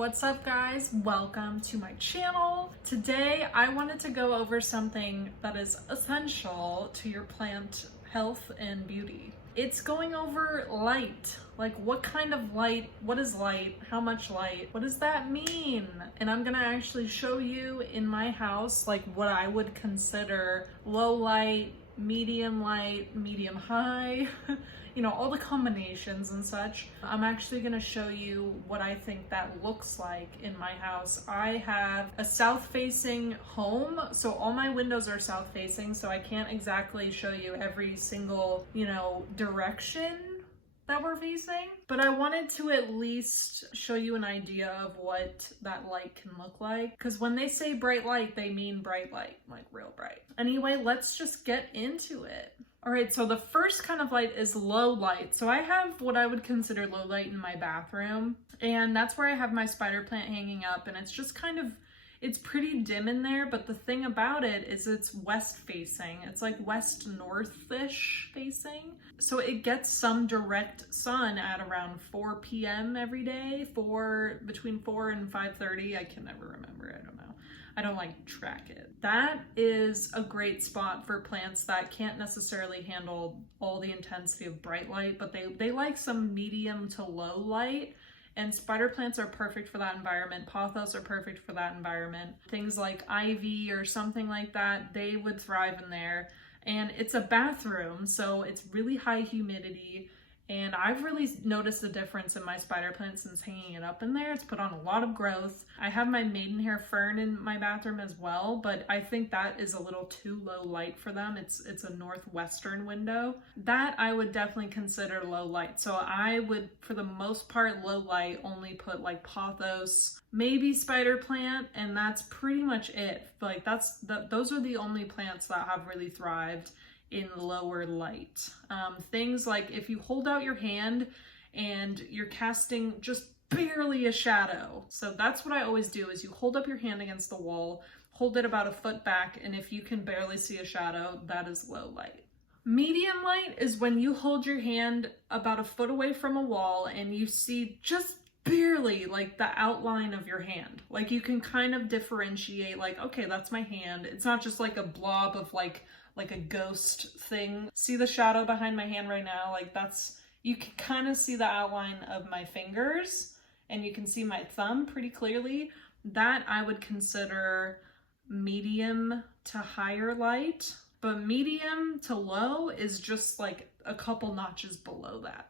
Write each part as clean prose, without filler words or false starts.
what's up guys? Welcome to my channel. Today I wanted to go over something that is essential to your plant health and beauty. It's going over light. Like what kind of light, what is light, how much light, what does that mean? And I'm gonna actually show you in my house like what I would consider low light, medium high, you know, all the combinations and such. I'm actually gonna show you what I think that looks like in my house. I have a south-facing home, so all my windows are south-facing, so I can't exactly show you every single, you know, direction that we're facing, but I wanted to at least show you an idea of what that light can look like, because when they say bright light, they mean bright light, like real bright. Anyway, let's just get into it. All right, so the first kind of light is low light. So I have what I would consider low light in my bathroom, and that's where I have my spider plant hanging up, and it's just kind of, it's pretty dim in there, but the thing about it is it's west facing. It's like west north-ish facing. So it gets some direct sun at around 4 p.m. every day, between 4 and 5:30. I can never remember, I don't know. I don't like track it. That is a great spot for plants that can't necessarily handle all the intensity of bright light, but they like some medium to low light. And spider plants are perfect for that environment. Pothos are perfect for that environment. Things like ivy or something like that, they would thrive in there. And it's a bathroom, so it's really high humidity. And I've really noticed the difference in my spider plant since hanging it up in there. It's put on a lot of growth. I have my maidenhair fern in my bathroom as well, but I think that is a little too low light for them. It's a northwestern window. That I would definitely consider low light. So I would, for the most part, low light, only put like pothos, maybe spider plant, and that's pretty much it. Like those are the only plants that have really thrived in lower light. Things like if you hold out your hand and you're casting just barely a shadow. So that's what I always do, is you hold up your hand against the wall, hold it about a foot back, and if you can barely see a shadow, that is low light. Medium light is when you hold your hand about a foot away from a wall and you see just barely like the outline of your hand. Like you can kind of differentiate, like, okay, that's my hand. It's not just like a blob of like a ghost thing. See the shadow behind my hand right now? Like you can kind of see the outline of my fingers and you can see my thumb pretty clearly. That I would consider medium to higher light, but medium to low is just like a couple notches below that.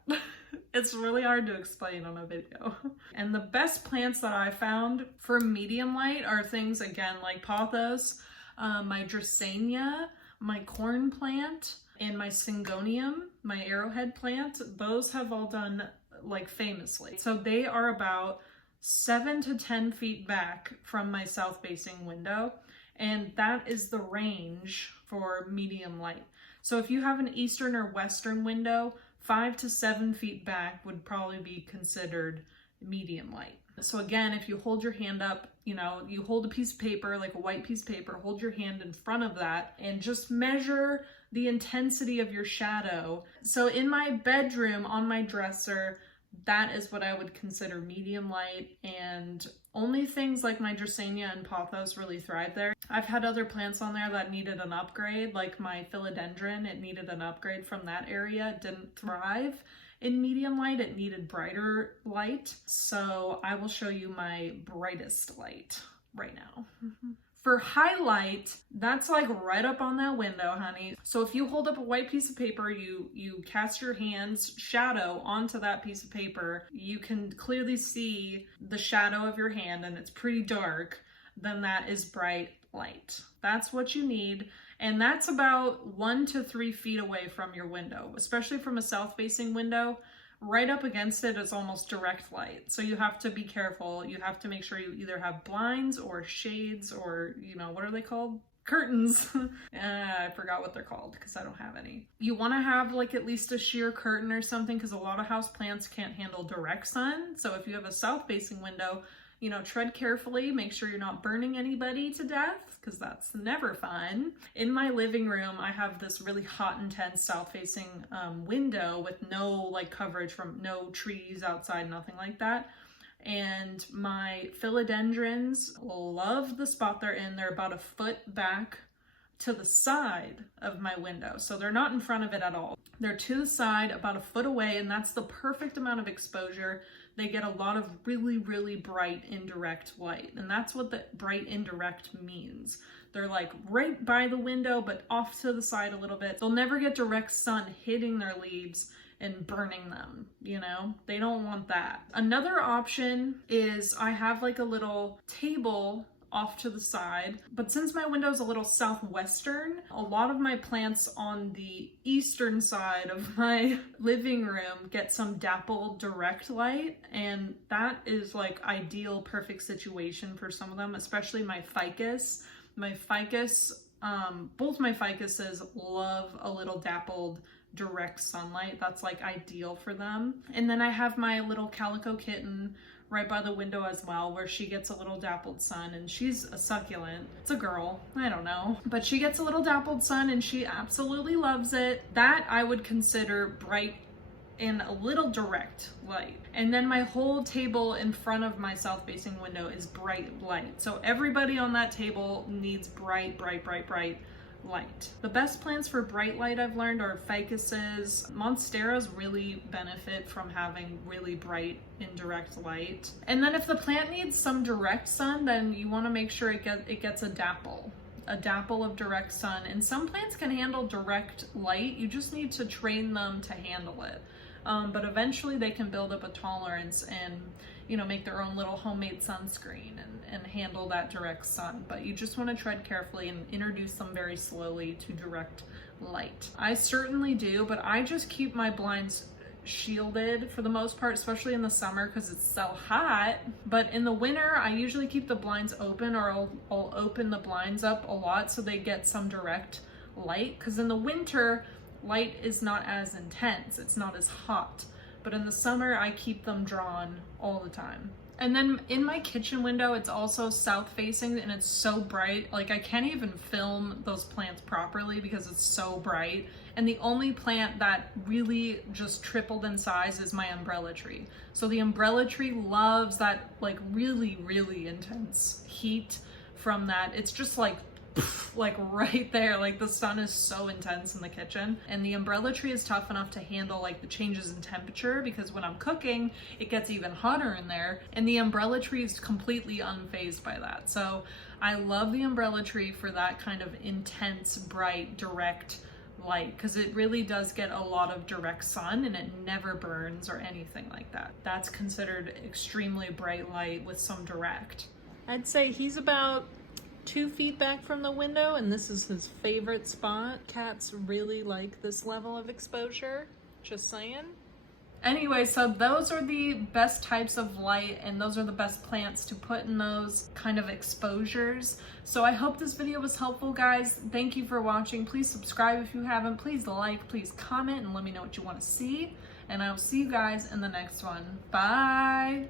It's really hard to explain on a video. And the best plants that I found for medium light are things, again, like pothos, my dracenia, my corn plant, and my syngonium, my arrowhead plant. Those have all done like famously. So they are about 7 to 10 feet back from my south facing window. And that is the range for medium light. So if you have an eastern or western window, 5 to 7 feet back would probably be considered medium light. So again, if you hold your hand up, you know, you hold a piece of paper, like a white piece of paper, hold your hand in front of that and just measure the intensity of your shadow. So in my bedroom, on my dresser, that is what I would consider medium light, and only things like my dracenia and pothos really thrive there. I've had other plants on there that needed an upgrade, like my philodendron, it needed an upgrade from that area. It didn't thrive in medium light, it needed brighter light. So I will show you my brightest light right now. For highlight, that's like right up on that window, honey. So if you hold up a white piece of paper, you cast your hand's shadow onto that piece of paper, you can clearly see the shadow of your hand and it's pretty dark, then that is bright light. That's what you need. And that's about 1 to 3 feet away from your window, especially from a south-facing window. Right up against it is almost direct light. So you have to be careful. You have to make sure you either have blinds or shades or, you know, what are they called? Curtains. I forgot what they're called because I don't have any. You want to have like at least a sheer curtain or something, because a lot of house plants can't handle direct sun. So if you have a south-facing window, you know, tread carefully, make sure you're not burning anybody to death, because that's never fun. In my living room, I have this really hot, intense south-facing window with no like coverage from no trees outside, nothing like that. And my philodendrons love the spot they're in. They're about a foot back to the side of my window. So they're not in front of it at all. They're to the side, about a foot away, and that's the perfect amount of exposure. They get a lot of really, really bright indirect light. And that's what the bright indirect means. They're like right by the window, but off to the side a little bit. They'll never get direct sun hitting their leaves and burning them, you know? They don't want that. Another option is I have like a little table off to the side, but since my window is a little southwestern, a lot of my plants on the eastern side of my living room get some dappled direct light, and that is like ideal, perfect situation for some of them, especially my ficus. My ficus, both my ficuses love a little dappled direct sunlight. That's like ideal for them. And then I have my little calico kitten right by the window as well, where she gets a little dappled sun, and she's a succulent. It's a girl, I don't know, but she gets a little dappled sun and she absolutely loves it. That I would consider bright and a little direct light. And then my whole table in front of my south facing window is bright light. So everybody on that table needs bright, bright, bright, bright light. The best plants for bright light I've learned are ficuses. Monsteras really benefit from having really bright indirect light. And then if the plant needs some direct sun, then you want to make sure it gets a dapple of direct sun. And some plants can handle direct light. You just need to train them to handle it. But eventually they can build up a tolerance and, you know, make their own little homemade sunscreen and handle that direct sun. But you just want to tread carefully and introduce them very slowly to direct light. I certainly do, but I just keep my blinds shielded for the most part, especially in the summer because it's so hot. But in the winter, I usually keep the blinds open, or I'll open the blinds up a lot so they get some direct light, because in the winter, light is not as intense, it's not as hot. But in the summer, I keep them drawn all the time. And then in my kitchen window, it's also south facing and it's so bright. Like I can't even film those plants properly because it's so bright. And the only plant that really just tripled in size is my umbrella tree. So the umbrella tree loves that like really, really intense heat from that. It's just like right there, like the sun is so intense in the kitchen, and the umbrella tree is tough enough to handle like the changes in temperature, because when I'm cooking it gets even hotter in there, and the umbrella tree is completely unfazed by that. So I love the umbrella tree for that kind of intense, bright, direct light, because it really does get a lot of direct sun and it never burns or anything like that. That's considered extremely bright light with some direct. I'd say he's about 2 feet back from the window, and this is his favorite spot. Cats really like this level of exposure, just saying. Anyway, so those are the best types of light, and those are the best plants to put in those kind of exposures. So I hope this video was helpful, guys. Thank you for watching. Please subscribe if you haven't. Please like, please comment, and let me know what you want to see. And I will see you guys in the next one. Bye!